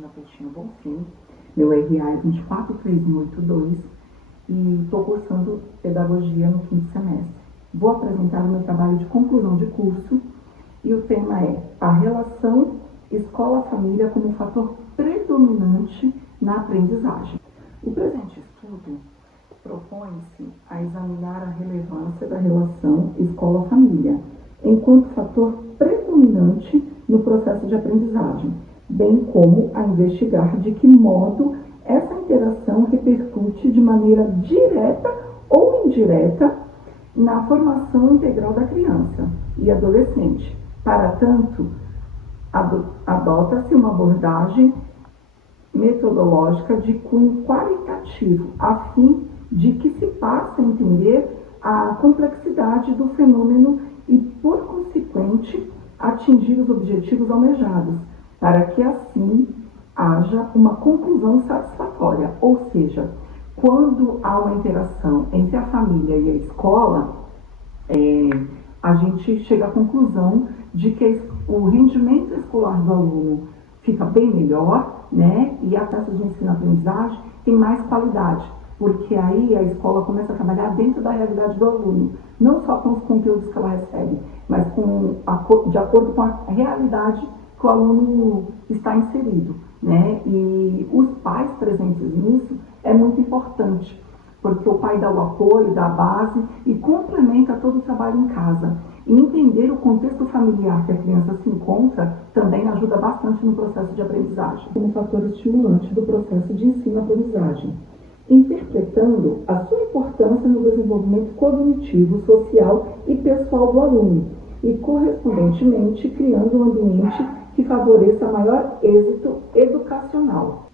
Cristina Peixinho Bonfim, meu RA é 24382 e estou cursando Pedagogia no quinto semestre. Vou apresentar o meu trabalho de conclusão de curso e o tema é a relação escola-família como fator predominante na aprendizagem. O presente estudo propõe-se a examinar a relevância da relação escola-família enquanto fator predominante no processo de aprendizagem, bem como a investigar de que modo essa interação repercute de maneira direta ou indireta na formação integral da criança e adolescente. Para tanto, adota-se uma abordagem metodológica de cunho qualitativo, a fim de que se passe a entender a complexidade do fenômeno e, por consequente, atingir os objetivos almejados, para que assim haja uma conclusão satisfatória. Ou seja, quando há uma interação entre a família e a escola, a gente chega à conclusão de que o rendimento escolar do aluno fica bem melhor, né? E a taxa de ensino-aprendizagem tem mais qualidade, porque aí a escola começa a trabalhar dentro da realidade do aluno, não só com os conteúdos que ela recebe, mas de acordo com a realidade que o aluno está inserido, né? E os pais presentes nisso é muito importante, porque o pai dá o apoio, dá a base e complementa todo o trabalho em casa. E entender o contexto familiar que a criança se encontra também ajuda bastante no processo de aprendizagem, como fator estimulante do processo de ensino-aprendizagem, interpretando a sua importância no desenvolvimento cognitivo, social e pessoal do aluno e, correspondentemente, criando um ambiente que favoreça maior êxito educacional.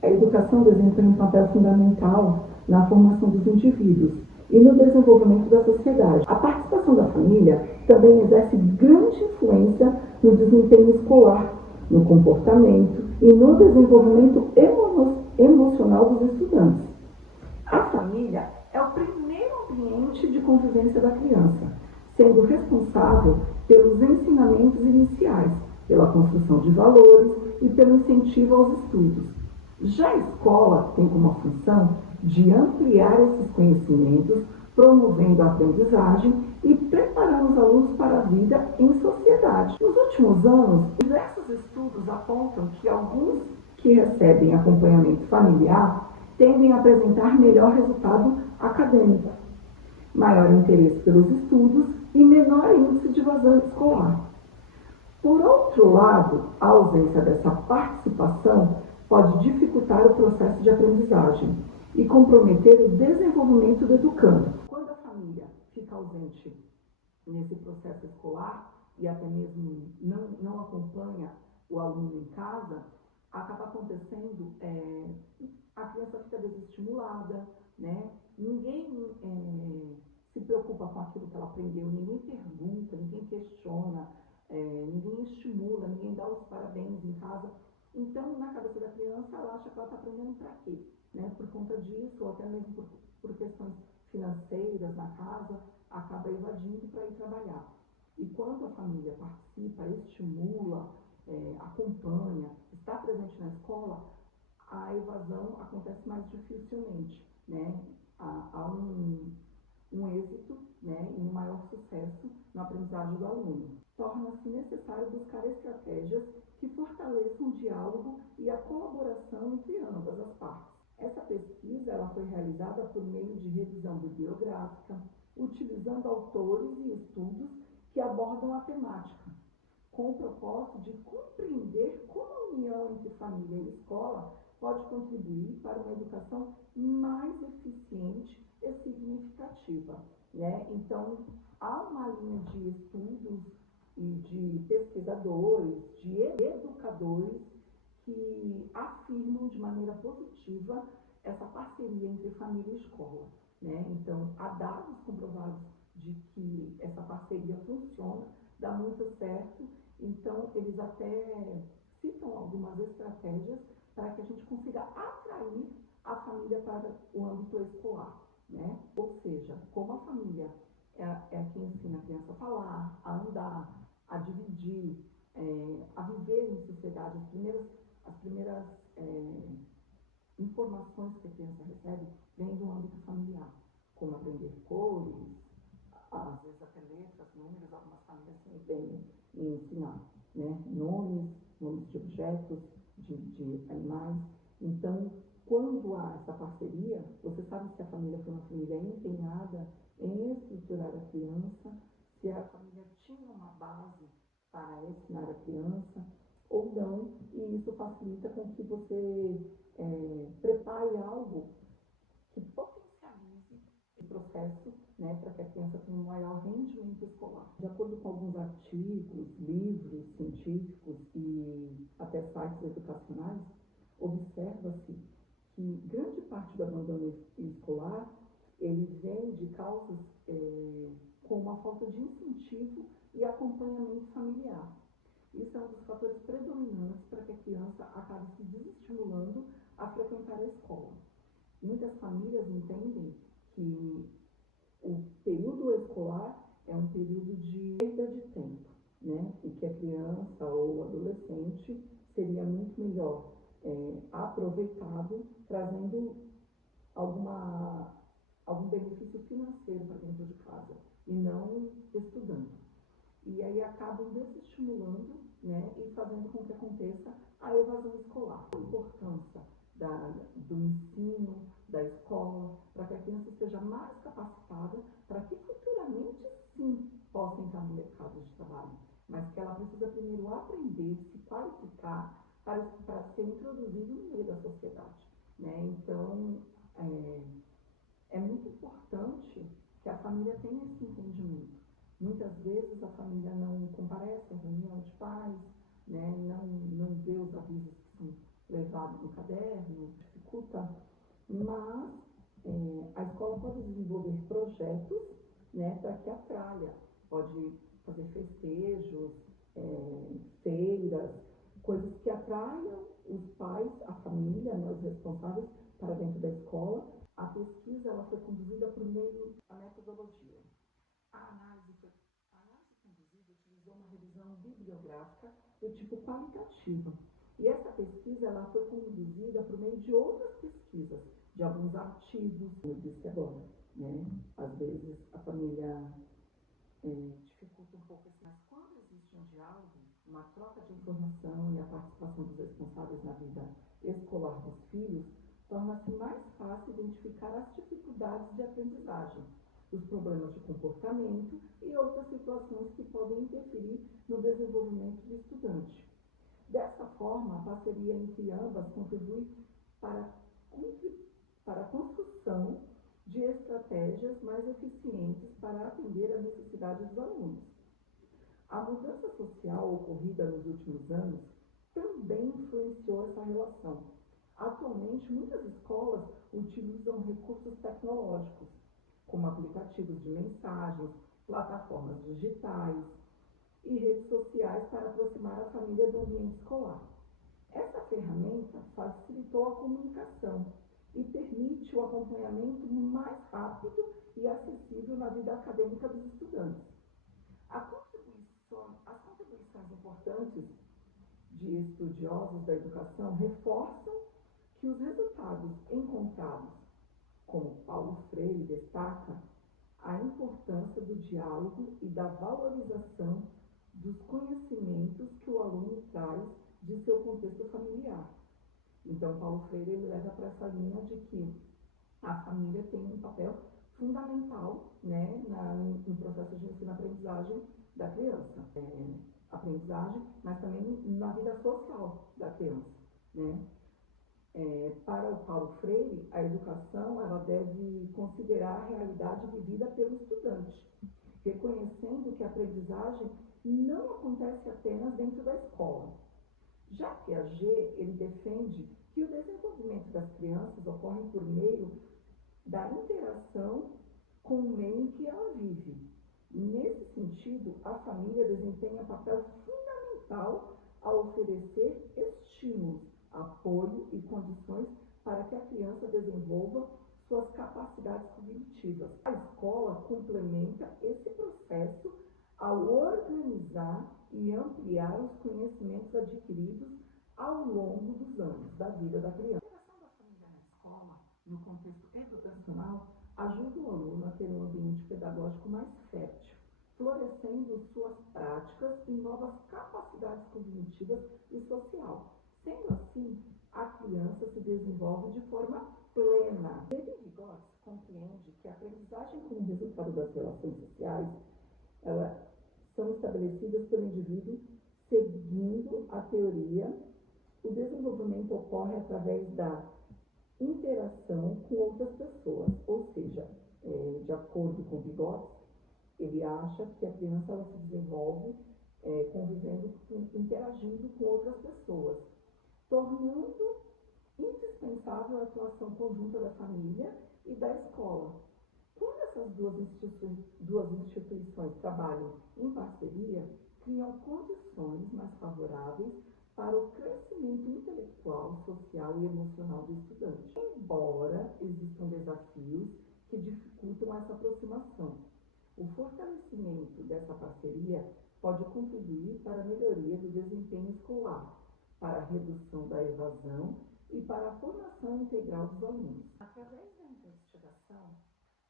A educação desempenha um papel fundamental na formação dos indivíduos e no desenvolvimento da sociedade. A participação da família também exerce grande influência no desempenho escolar, no comportamento e no desenvolvimento emocional dos estudantes. A família é o primeiro ambiente de convivência da criança, sendo responsável pelos ensinamentos iniciais, pela construção de valores e pelo incentivo aos estudos. Já a escola tem como função de ampliar esses conhecimentos, promovendo a aprendizagem e preparando os alunos para a vida em sociedade. Nos últimos anos, diversos estudos apontam que alguns que recebem acompanhamento familiar tendem a apresentar melhor resultado acadêmico, maior interesse pelos estudos e menor índice de evasão escolar. Por outro lado, a ausência dessa participação pode dificultar o processo de aprendizagem e comprometer o desenvolvimento do educando. Quando a família fica ausente nesse processo escolar e até mesmo não acompanha o aluno em casa, acaba acontecendo, a criança fica desestimulada, né? Ninguém se preocupa com aquilo que ela aprendeu, ninguém pergunta, ninguém questiona, ninguém estimula, ninguém dá os parabéns em casa. Então, na cabeça da criança, ela acha que ela está aprendendo para quê? Né? Por conta disso, ou até mesmo por questões financeiras na casa, acaba evadindo para ir trabalhar. E quando a família participa, estimula, acompanha, está presente na escola, a evasão acontece mais dificilmente, né? Há um êxito, né, e um maior sucesso na aprendizagem do aluno. Torna-se necessário buscar estratégias que fortaleçam o diálogo e a colaboração entre ambas as partes. Essa pesquisa ela foi realizada por meio de revisão bibliográfica, utilizando autores e estudos que abordam a temática, com o propósito de compreender como a união entre família e escola pode contribuir para uma educação mais eficiente e significativa, né? Então, há uma linha de estudos e de pesquisadores, de educadores que afirmam de maneira positiva essa parceria entre família e escola, né? Então, há dados comprovados de que essa parceria funciona, dá muito certo. Então, eles até citam algumas estratégias para que a gente consiga atrair a família para o âmbito escolar, né? Ou seja, como a família é quem ensina a criança a falar, a andar, a dividir, a viver em sociedade, as primeiras primeiras informações que a criança recebe vêm do âmbito familiar, como aprender cores, às vezes até letras, números. Algumas famílias se empenham em ensinar, né? Nomes de objetos, de animais. Então, quando há essa parceria, você sabe se a família foi uma família empenhada em estruturar a criança, se a família tinha uma base para ensinar a criança ou não, e isso facilita com que você prepare algo que potencialize esse processo, né, para que a criança tenha um maior rendimento escolar. De acordo com alguns artigos, livros científicos e até sites educacionais, observa-se que grande parte do abandono escolar ele vem de causas como a falta de incentivo e acompanhamento familiar. Isso é um dos fatores predominantes para que a criança acabe se desestimulando a frequentar a escola. Muitas famílias entendem que o período escolar é um período de perda de tempo, né? E que a criança ou o adolescente seria muito melhor aproveitado, trazendo algum benefício financeiro para dentro de casa e não estudando. E aí acabam desestimulando, né, e fazendo com que aconteça a evasão escolar. A importância do ensino, da escola, para que a criança esteja mais capacitada para que futuramente sim possa entrar no mercado de trabalho, mas que ela precisa primeiro aprender, se qualificar para ser introduzido no meio da sociedade, né? Então, é muito importante que a família tenha esse entendimento. Muitas vezes a família não comparece à reunião de pais, né? não vê os avisos que são levados no caderno, dificulta, mas a escola pode desenvolver projetos, né, para que atraia, pode fazer festejos, feiras, coisas que atraiam os pais, a família, né, os responsáveis para dentro da escola. A pesquisa ela foi conduzida por meio da metodologia. A análise conduzida utilizou uma revisão bibliográfica do tipo qualitativa. E essa pesquisa ela foi conduzida por meio de outras pesquisas, de alguns artigos, como eu disse agora, né? Às vezes a família dificulta um pouco esse. Mas quando existe um diálogo, uma troca de informação e a participação dos responsáveis na vida escolar dos filhos, torna-se mais fácil identificar as dificuldades de aprendizagem, os problemas de comportamento e outras situações que podem interferir no desenvolvimento do estudante. Dessa forma, a parceria entre ambas contribui para a construção de estratégias mais eficientes para atender às necessidades dos alunos. A mudança social ocorrida nos últimos anos também influenciou essa relação. Atualmente, muitas escolas utilizam recursos tecnológicos, como aplicativos de mensagens, plataformas digitais e redes sociais para aproximar a família do ambiente escolar. Essa ferramenta facilitou a comunicação e permite o acompanhamento mais rápido e acessível na vida acadêmica dos estudantes. As contribuições importantes de estudiosos da educação reforçam que os resultados encontrados, como Paulo Freire destaca, a importância do diálogo e da valorização dos conhecimentos que o aluno traz de seu contexto familiar. Então, Paulo Freire ele leva para essa linha de que a família tem um papel fundamental, né, no processo de ensino-aprendizagem da criança. Aprendizagem, mas também na vida social da criança, né? Para o Paulo Freire, a educação ela deve considerar a realidade vivida pelo estudante, reconhecendo que a aprendizagem não acontece apenas dentro da escola. Já Piaget, ele defende que o desenvolvimento das crianças ocorre por meio da interação com o meio em que ela vive. Nesse sentido, a família desempenha papel fundamental a oferecer estímulos, apoio e condições para que a criança desenvolva suas capacidades cognitivas. A escola complementa esse processo ao organizar e ampliar os conhecimentos adquiridos ao longo dos anos da vida da criança. A interação da família na escola, no contexto educacional, ajuda o aluno a ter um ambiente pedagógico mais fértil, florescendo suas práticas e novas capacidades cognitivas e social. Sendo assim, a criança se desenvolve de forma plena. David Vygotsky compreende que a aprendizagem como resultado das relações sociais, elas são estabelecidas pelo indivíduo seguindo a teoria. O desenvolvimento ocorre através da interação com outras pessoas, ou seja, de acordo com Vygotsky, ele acha que a criança ela se desenvolve convivendo, interagindo com outras pessoas, tornando indispensável a atuação conjunta da família e da escola. Quando essas duas instituições trabalham em parceria, criam condições mais favoráveis para o crescimento intelectual, social e emocional do estudante. Embora existam desafios que dificultam essa aproximação, o fortalecimento dessa parceria pode contribuir para a melhoria do desempenho escolar, para a redução da evasão e para a formação integral dos alunos. Através da investigação,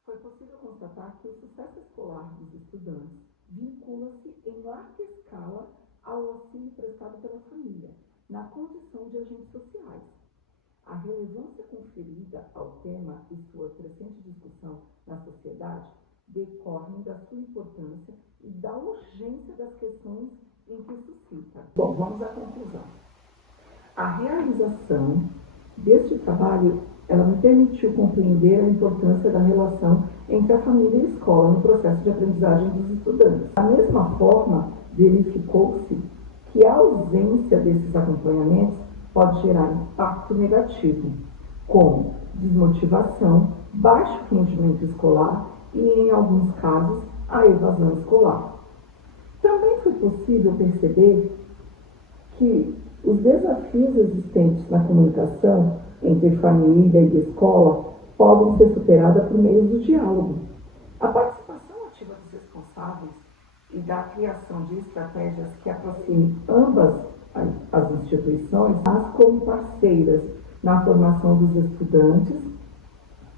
foi possível constatar que o sucesso escolar dos estudantes vincula-se em larga escala ao auxílio prestado pela família, na condição de agentes sociais. A relevância conferida ao tema e sua crescente discussão na sociedade decorrem da sua importância e da urgência das questões em que suscita. Bom, vamos à conclusão. A realização deste trabalho, ela me permitiu compreender a importância da relação entre a família e a escola no processo de aprendizagem dos estudantes. Da mesma forma, verificou-se que a ausência desses acompanhamentos pode gerar impacto negativo, como desmotivação, baixo rendimento escolar e, em alguns casos, a evasão escolar. Também foi possível perceber que os desafios existentes na comunicação entre família e escola podem ser superados por meio do diálogo. A participação ativa dos responsáveis e da criação de estratégias que aproximem ambas as instituições, mas como parceiras na formação dos estudantes,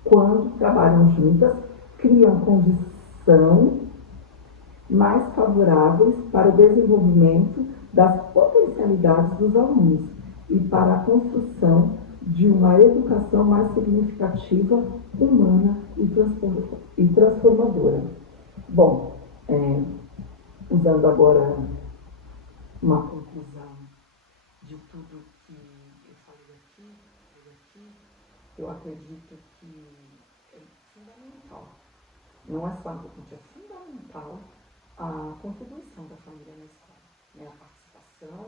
quando trabalham juntas, criam condição mais favoráveis para o desenvolvimento das potencialidades dos alunos e para a construção de uma educação mais significativa, humana e transformadora. Bom, usando agora uma conclusão de tudo que eu falei aqui, eu acredito que é fundamental, não é só importante, é fundamental a contribuição da família na escola, né? A participação,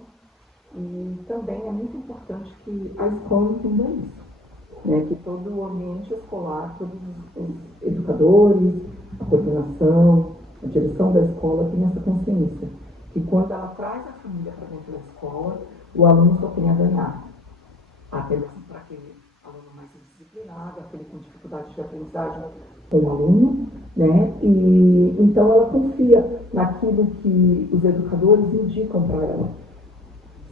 e também é muito importante que a escola entenda isso, né? Que todo o ambiente escolar, todos os educadores, a coordenação, a direção da escola tenham essa consciência, que quando ela traz a família para dentro da escola, o aluno só tem a ganhar, até mesmo para aquele aluno mais indisciplinado, aquele com dificuldade de aprendizagem com o aluno, né? E então ela confia naquilo que os educadores indicam para ela,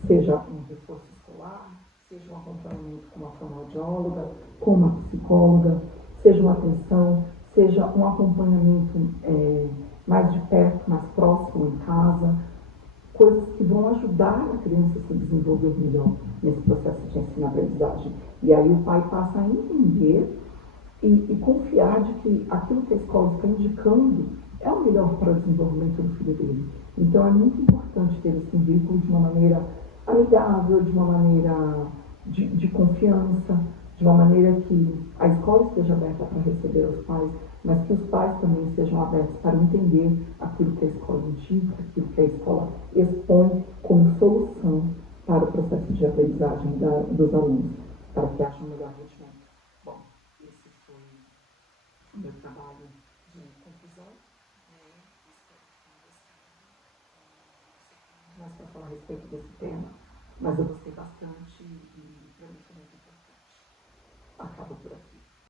seja um reforço escolar, seja um acompanhamento com uma fonoaudióloga, com uma psicóloga, seja uma atenção, seja um acompanhamento mais de perto, mais próximo em casa, coisas que vão ajudar a criança a se desenvolver melhor nesse processo de ensino-aprendizagem. E aí o pai passa a entender e confiar de que aquilo que a escola está indicando é o melhor para o desenvolvimento do filho dele. Então é muito importante ter esse vínculo de uma maneira amigável, de uma maneira de confiança, de uma maneira que a escola esteja aberta para receber os pais, mas que os pais também estejam abertos para entender aquilo que a escola indica, aquilo que a escola expõe como solução para o processo de aprendizagem dos alunos, para que haja um melhor rendimento. Bom, esse foi o meu trabalho de conclusão. Mais para falar a respeito desse tema, mas eu gostei bastante e para mim foi muito importante. Acabo por aqui.